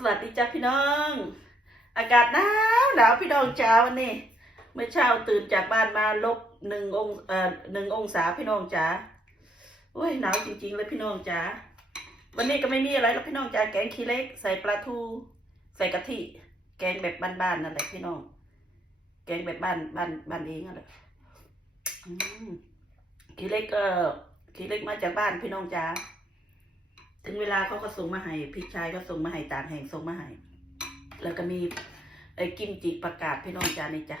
สวัสดีจ้าพี่น้อง อากาศหนาวหนาวพี่น้องจ้าวันนี้ เมื่อเช้าตื่นจากบ้านมาลบหนึ่งองเอ่อหนึ่งองศาพี่น้องจ้าโอ้ยหนาวจริงๆเลยพี่น้องจ้าวันนี้ก็ไม่มีอะไรแล้วพี่น้องจ้าแกงขี้เล็กใส่ปลาทู ใส่กะทิแกงแบบบ้านๆนั่นแหละพี่น้อง แกงแบบบ้านบ้านบ้านเองนั่นแหละขี้เล็กก็ขี้เล็กมาจากบ้านพี่น้องจ้า ถึงเวลาเขาก็ส่งมาให้พี่ชายก็ส่งมาให้ต่างแห่งส่งมาให้แล้วก็มีไอ้กิมจิประกาศพี่น้องจ้านี่จ้ะ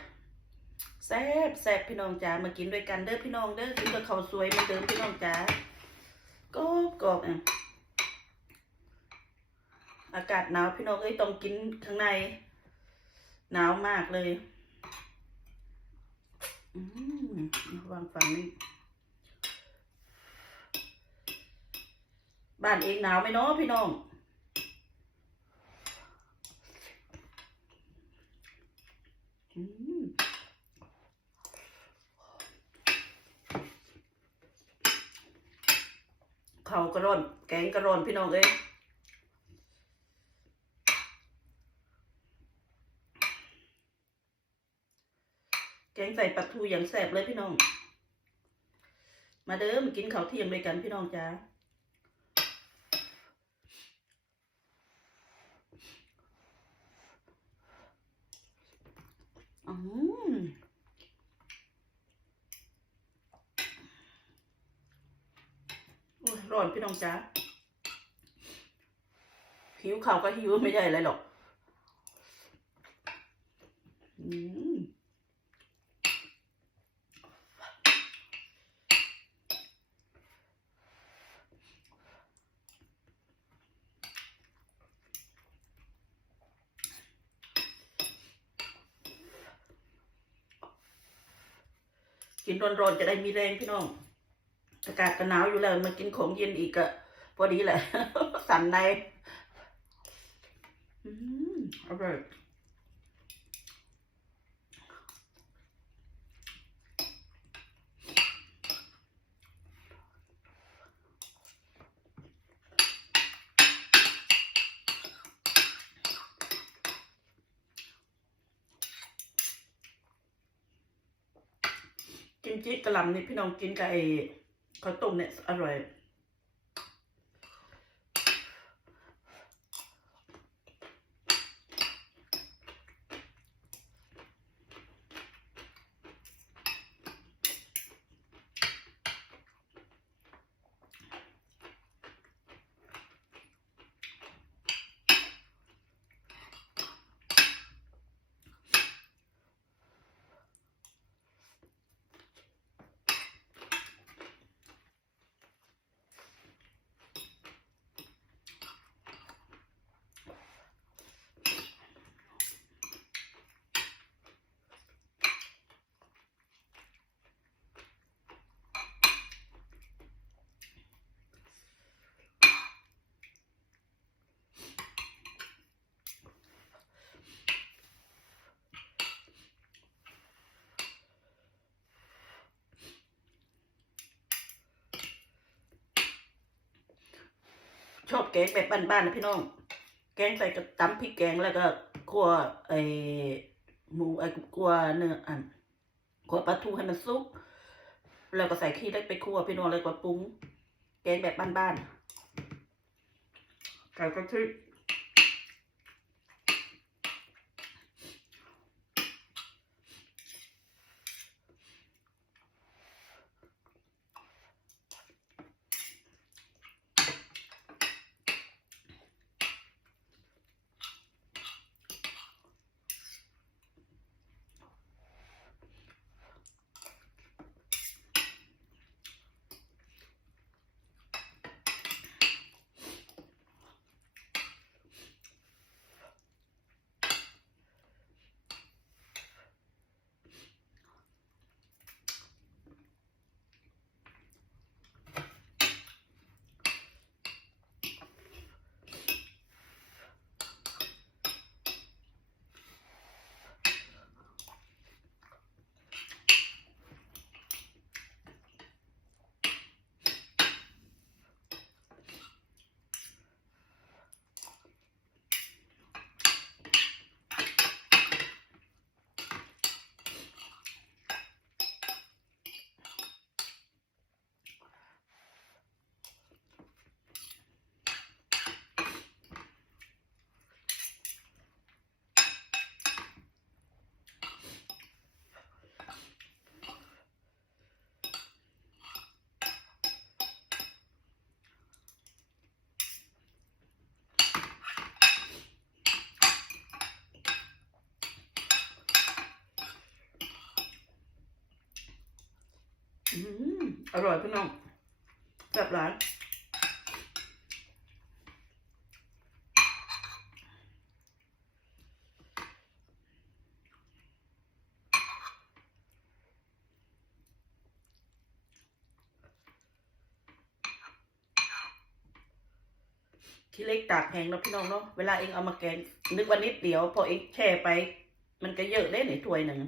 แซ่บแซ่บพี่น้องจ้ามากินด้วยกันเด้อพี่น้องเด้อกินกับข้าวสวยเหมือนเดิมพี่น้องจ้ากรอบกรอบอะอากาศหนาวพี่น้องเอ้ยต้องกินข้างใน หนาวมากเลย อืมวางฝั่งนี้ บ้านเองหนาวไหมเนาะพี่น้อง อืมเขาวกระร่อน แกงกระร่อนพี่น้องเอ้ยแกงใส่ปลาทูอย่างแซ่บเลยพี่น้อง มาเด้อมากินข้าวเที่ยงด้วยกันพี่น้องจ้า อืม้อนพี่น้องจ้าหิวข่าวก็หิวไม่ใช่อะไรหรอกอืมกินร้อนๆจะได้มีแรงพี่น้องากาศก็หนาวอยู่แล้วมากินของเย็นอีกก็พอดีแหละ สั่นในอืมอร่อยกิมจิกระหล่ำนี่พี่น้องกินกับไอ้ ข้าวต้มเนี่ยอร่อย ชอบแกงแบบบ้านๆนะพี่น้อง แกงใส่กับตำพริกแกงแล้วก็คั่วไอ้หมูไอ้คั่วเนื้ออันคั่วปลาทูให้มันสุก แล้วก็ใส่ขี้เล็กไปคั่วพี่น้องแล้วก็ปรุง แกงแบบบ้านๆไก่กระทิ อ อร่อยพี่น้องแบบร้านที่เล็กตากแห้งนะพี่น้องเนาะเวลาเองเอามาแกงนึกว่านิดเดียว พอเองแช่ไป มันก็เยอะได้ในถ้วยหนึ่ง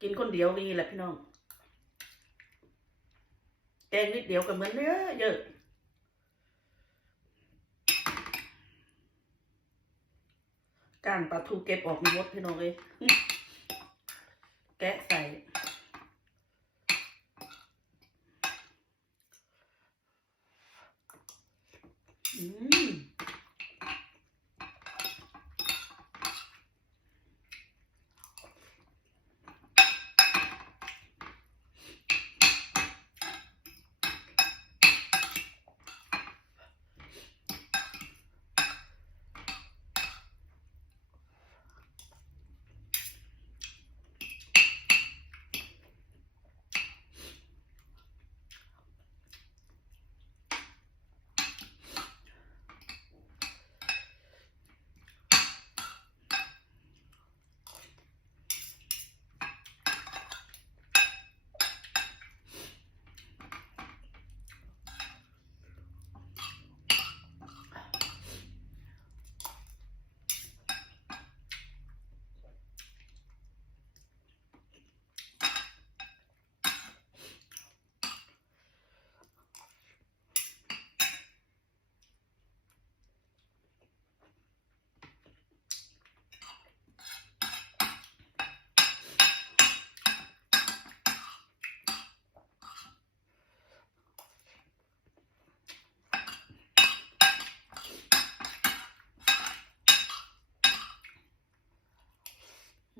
กินคนเดียวนี่แหละพี่น้อง แกงนิดเดียวก็เหมือนเนื้อเยอะก้างปลาทูเก็บออกมีมดพี่น้องเลยแกะใส่อืม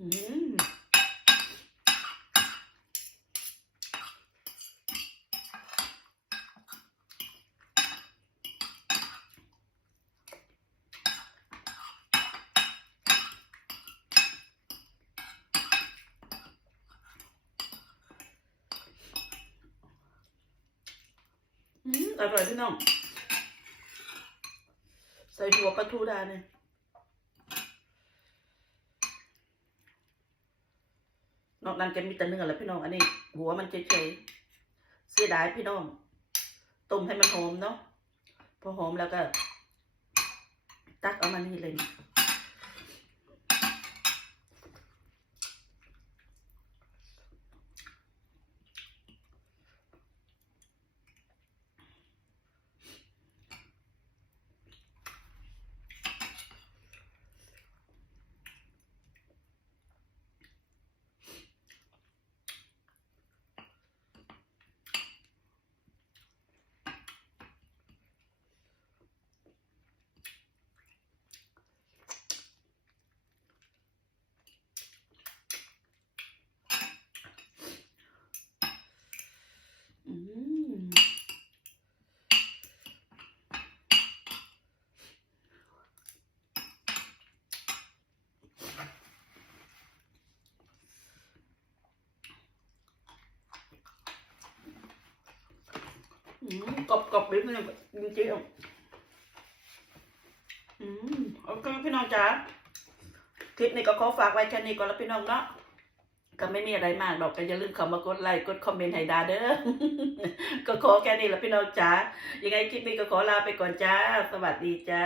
อืมอร่อยพี่น้อง ใส่หัวปลาทูดาเนี่ย นั้นจะมีแต่เนื้อแหละพี่น้องอันนี้ หัวมันเฉยๆเสียดายพี่น้องต้มให้มันหอมเนาะพอหอมแล้วก็ ตักเอามานี่เลยม อืม กรอบกรอบเลยพี่น้องจริงๆอืมโอเคพี่น้องจ๋าคลิปนี้ก็ขอฝากไว้แค่นี้ก่อนแล้วพี่น้องเนาะก็ไม่มีอะไรมากดอกก็อย่าลืมเข้ามากดไลค์กดคอมเมนต์ให้ดาเด้อก็ขอแค่นี้แหละพี่น้องจ๋ายังไงคลิปนี้ก็ขอลาไปก่อนจ้า สวัสดีจ้า